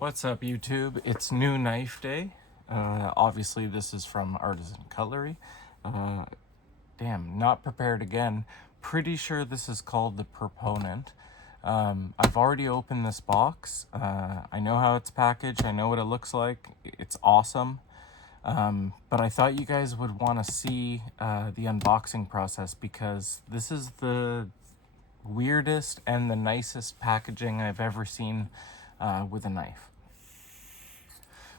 What's up, YouTube? It's new knife day. Obviously, this is from Artisan Cutlery. Damn, not prepared again. Pretty sure this is called the Proponent. I've already opened this box. I know how it's packaged. I know what it looks like. It's awesome. But I thought you guys would want to see the unboxing process because this is the weirdest and the nicest packaging I've ever seen with a knife.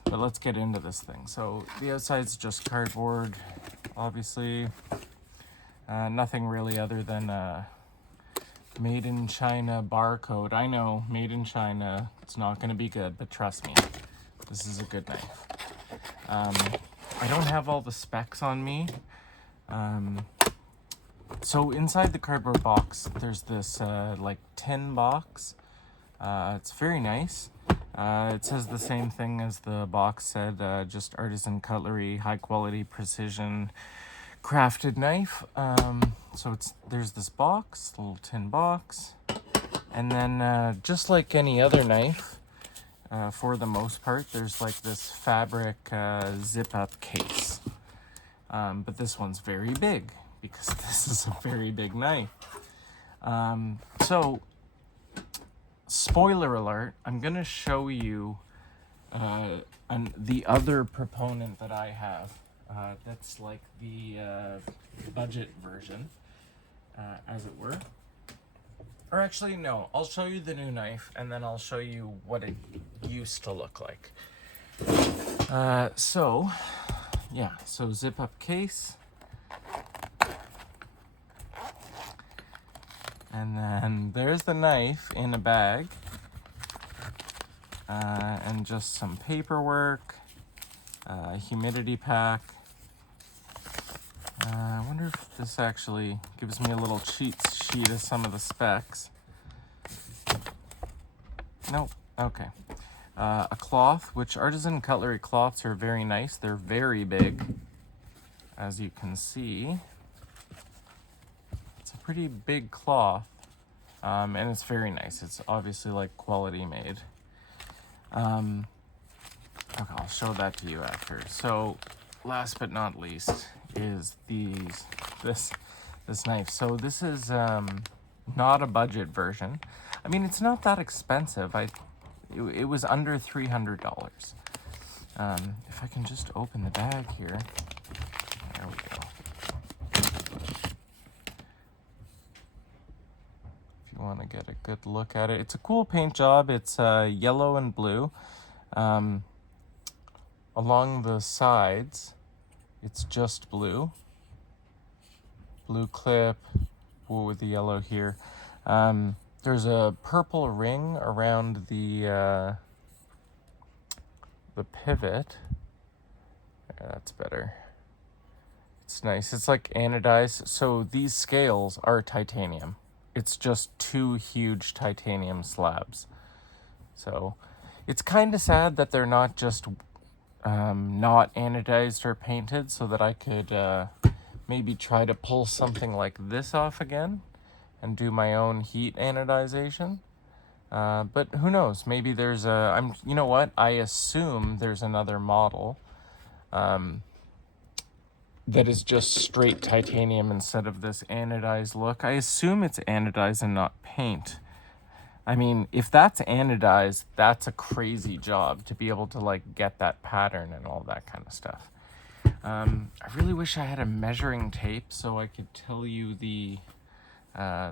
But let's get into this thing. So the outside's just cardboard, obviously. Nothing really other than a made in China barcode. I know, made in China, it's not going to be good, but trust me, this is a good knife. I don't have all the specs on me. So inside the cardboard box, there's this like tin box. It's very nice. It says the same thing as the box said, just Artisan Cutlery, high quality precision crafted knife. So there's this box, little tin box, and then just like any other knife, for the most part, there's like this fabric zip up case. But this one's very big because this is a very big knife. So spoiler alert, I'm going to show you the other Proponent that I have. That's like the budget version, as it were. Or actually, no, I'll show you the new knife, and then I'll show you what it used to look like. So zip up case. And then there's the knife in a bag, and just some paperwork, humidity pack. I wonder if this actually gives me a little cheat sheet of some of the specs. Nope, okay. A cloth, which Artisan Cutlery cloths are very nice. They're very big, as you can see. It's a pretty big cloth, and it's very nice. It's obviously like quality made. Okay, I'll show that to you after. So last but not least is this knife. So this is not a budget version. I mean, it's not that expensive. It was under $300. If I can just open the bag here. There we go. If you want to get a good look at it. It's a cool paint job. It's yellow and blue. Along the sides, it's just blue. Blue clip with the yellow here. There's a purple ring around the pivot. Yeah, that's better. It's nice. It's like anodized. So these scales are titanium. It's just two huge titanium slabs. So it's kind of sad that they're not just not anodized or painted, so that I could maybe try to pull something like this off again and do my own heat anodization. But who knows? Maybe there's you know what? I assume there's another model that is just straight titanium instead of this anodized look. I assume it's anodized and not paint. I mean, if that's anodized, that's a crazy job to be able to like get that pattern and all that kind of stuff. I really wish I had a measuring tape so I could tell you the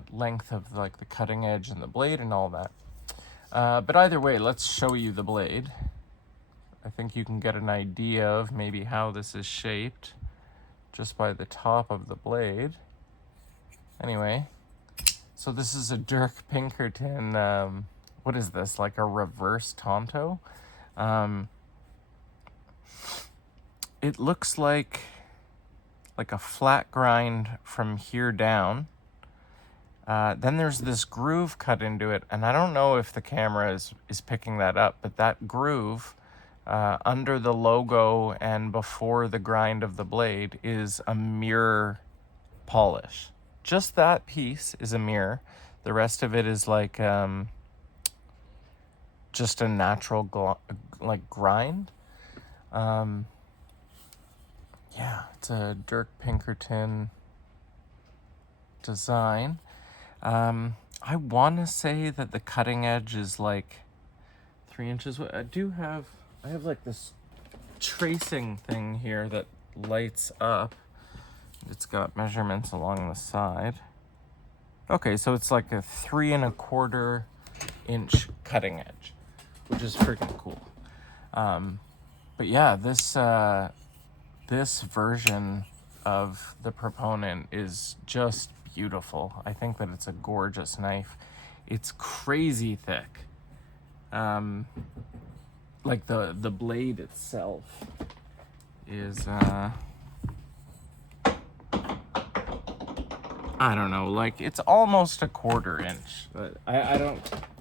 length of like the cutting edge and the blade and all that. But either way, let's show you the blade. I think you can get an idea of maybe how this is shaped just by the top of the blade. Anyway, so this is a Dirk Pinkerton, what is this, like a reverse Tonto? It looks like a flat grind from here down. Then there's this groove cut into it, and I don't know if the camera is picking that up, but that groove under the logo and before the grind of the blade is a mirror polish. Just that piece is a mirror. The rest of it is like just a natural like grind. Yeah, it's a Dirk Pinkerton design. I want to say that the cutting edge is like 3 inches. I have like this tracing thing here that lights up. It's got measurements along the side. Okay, so it's like a 3 1/4 inch cutting edge, which is freaking cool. But yeah, this version of the Proponent is just beautiful. I think that it's a gorgeous knife. It's crazy thick. Like the blade itself is I don't know, like it's almost a 1/4 inch. I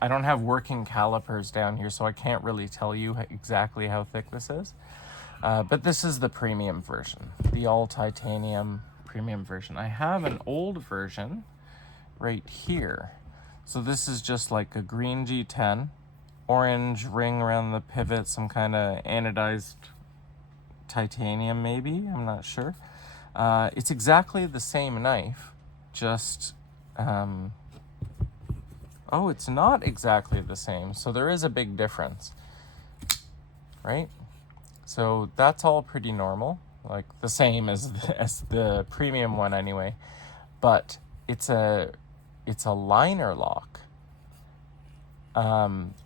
don't have working calipers down here, so I can't really tell you exactly how thick this is. But this is the premium version, the all titanium premium version. I have an old version right here. So this is just like a green G10, orange ring around the pivot, some kind of anodized titanium maybe, I'm not sure. It's exactly the same knife, just, oh, it's not exactly the same. So there is a big difference, right? So that's all pretty normal, like the same as the premium one anyway. But it's a liner lock,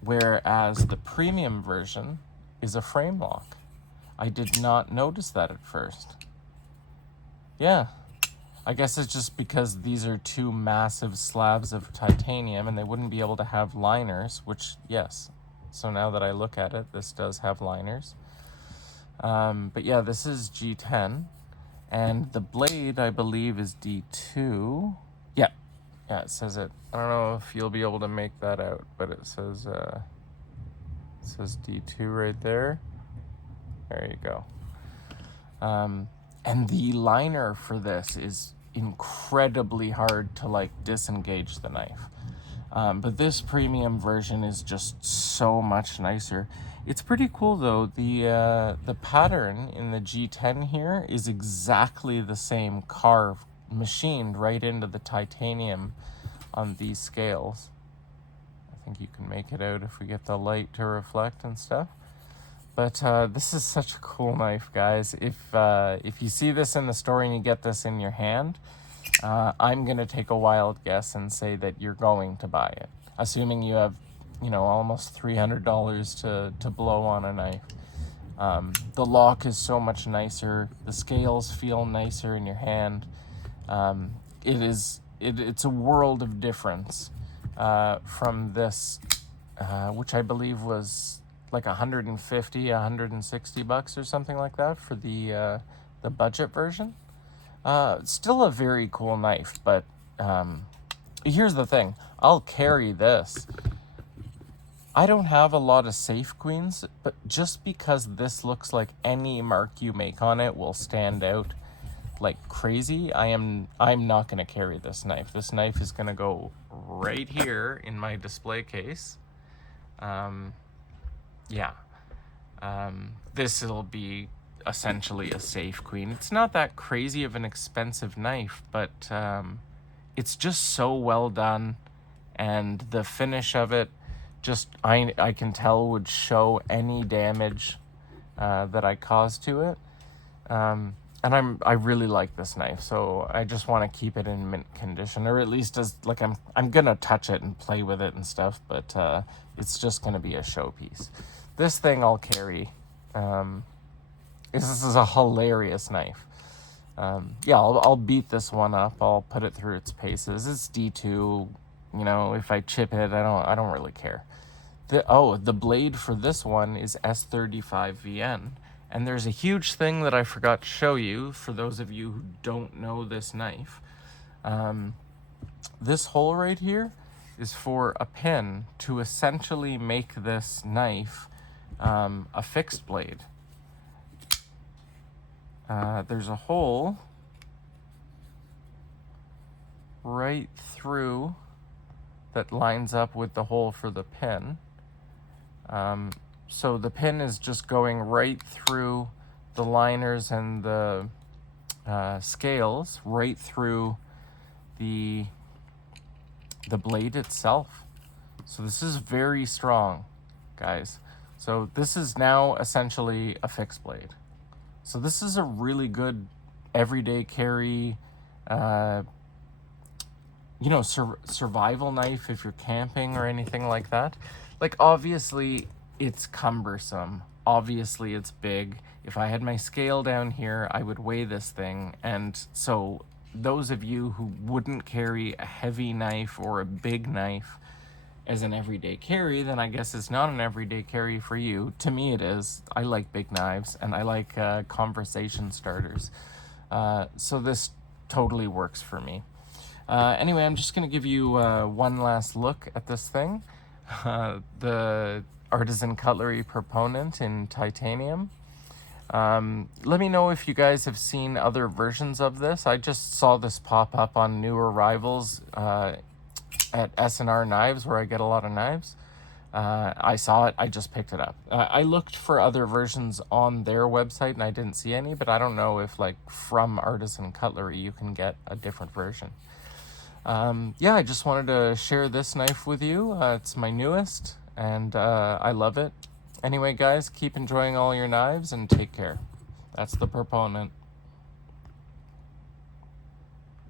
whereas the premium version is a frame lock. I did not notice that at first. Yeah, I guess it's just because these are two massive slabs of titanium and they wouldn't be able to have liners, which, yes. So now that I look at it, this does have liners. But yeah, this is G10, and the blade, I believe, is D2. Yeah, it says it. I don't know if you'll be able to make that out, but it says D2 right there. There you go. And the liner for this is incredibly hard to like disengage the knife. But this premium version is just so much nicer. It's pretty cool though. The pattern in the G10 here is exactly the same carved, machined right into the titanium on these scales. I think you can make it out if we get the light to reflect and stuff. But this is such a cool knife, guys. If you see this in the store and you get this in your hand, I'm going to take a wild guess and say that you're going to buy it, assuming you have, almost $300 to blow on a knife. The lock is so much nicer. The scales feel nicer in your hand. It's a world of difference from this, which I believe was like $150, $160 or something like that for the budget version. Still a very cool knife, but here's the thing. I'll carry this. I don't have a lot of safe queens, but just because this looks like any mark you make on it will stand out like crazy, I'm not going to carry this knife. This knife is going to go right here in my display case. This will be essentially a safe queen. It's not that crazy of an expensive knife, but it's just so well done, and the finish of it just I can tell would show any damage that I caused to it. And I really like this knife, so I just want to keep it in mint condition, or at least as like I'm gonna touch it and play with it and stuff, but it's just gonna be a showpiece. This thing I'll carry. This is a hilarious knife. I'll beat this one up. I'll put it through its paces. It's D2. If I chip it, I don't really care. The blade for this one is S35VN. And there's a huge thing that I forgot to show you for those of you who don't know this knife. This hole right here is for a pin to essentially make this knife a fixed blade. There's a hole right through that lines up with the hole for the pin. So the pin is just going right through the liners and the scales, right through the blade itself. So this is very strong, guys. So this is now essentially a fixed blade. So this is a really good everyday carry, survival knife if you're camping or anything like that. Like, obviously, it's cumbersome. Obviously, it's big. If I had my scale down here, I would weigh this thing. And so those of you who wouldn't carry a heavy knife or a big knife as an everyday carry, then I guess it's not an everyday carry for you. To me, it is. I like big knives, and I like conversation starters. So this totally works for me. Anyway, I'm just going to give you one last look at this thing. The Artisan Cutlery Proponent in titanium. Let me know if you guys have seen other versions of this. I just saw this pop up on new arrivals at S&R Knives, where I get a lot of knives. I saw it, I just picked it up. I looked for other versions on their website and I didn't see any, but I don't know if, like, from Artisan Cutlery you can get a different version. Yeah, I just wanted to share this knife with you. It's my newest, and I love it. Anyway, guys, keep enjoying all your knives and take care. That's the Proponent.